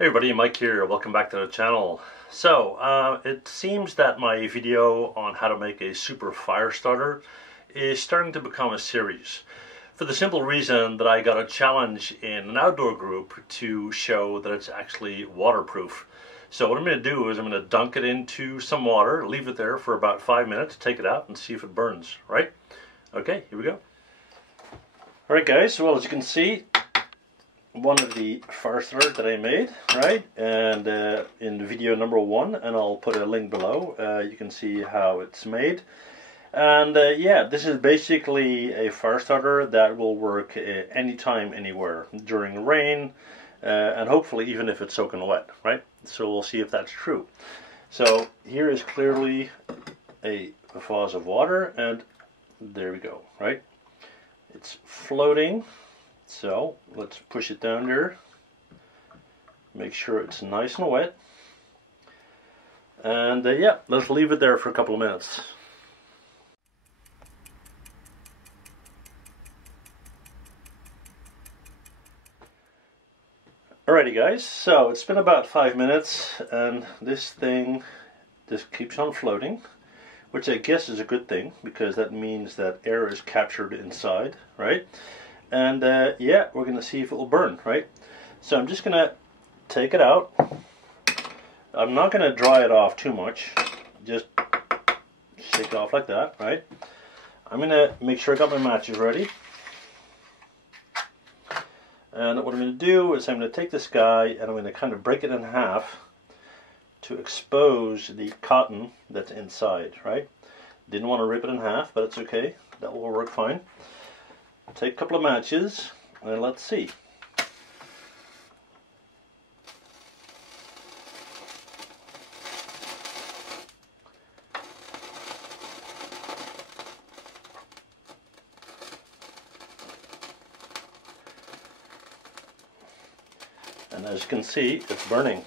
Hey everybody, Mike here. Welcome back to the channel. So, it seems that my video on how to make a super fire starter is starting to become a series. For the simple reason that I got a challenge in an outdoor group to show that it's actually waterproof. So what I'm going to do is I'm going to dunk it into some water, leave it there for about 5 minutes, take it out and see if it burns, right? Okay, here we go. Alright guys, well as you can see, one of the fire starters that I made, right, and in video number 1, and I'll put a link below, you can see how it's made. And yeah, this is basically a fire starter that will work anytime, anywhere, during rain, and hopefully even if it's soaking wet, right? So we'll see if that's true. So here is clearly a vase of water, and there we go, right? It's floating. So let's push it down there, make sure it's nice and wet, and yeah, let's leave it there for a couple of minutes. Alrighty guys, so it's been about 5 minutes and this thing just keeps on floating, which I guess is a good thing because that means that air is captured inside, right? And yeah, we're going to see if it will burn, right? So I'm just going to take it out. I'm not going to dry it off too much. Just shake it off like that, right? I'm going to make sure I got my matches ready. And what I'm going to do is I'm going to take this guy and I'm going to kind of break it in half to expose the cotton that's inside, right? Didn't want to rip it in half, but it's okay. That will work fine. Take a couple of matches and let's see. And as you can see, it's burning.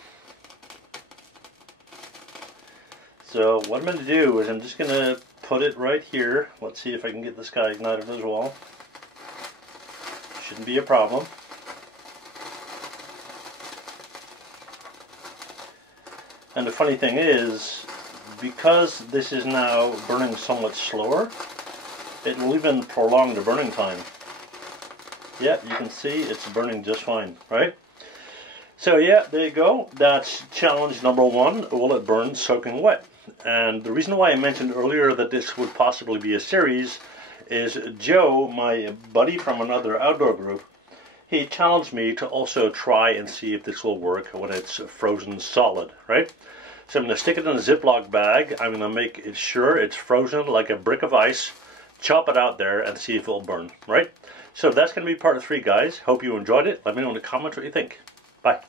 So what I'm going to do is I'm just going to put it right here. Let's see if I can get this guy ignited as well. Shouldn't be a problem. And the funny thing is, because this is now burning somewhat slower, it will even prolong the burning time. Yeah, you can see it's burning just fine, right? So yeah, there you go. That's challenge number 1. Will it burn soaking wet? And the reason why I mentioned earlier that this would possibly be a series is Joe, my buddy from another outdoor group, he challenged me to also try and see if this will work when it's frozen solid, right? So I'm going to stick it in a Ziploc bag. I'm going to make sure it's frozen like a brick of ice, chop it out there and see if it'll burn, right? So that's going to be part 3, guys. Hope you enjoyed it. Let me know in the comments what you think. Bye.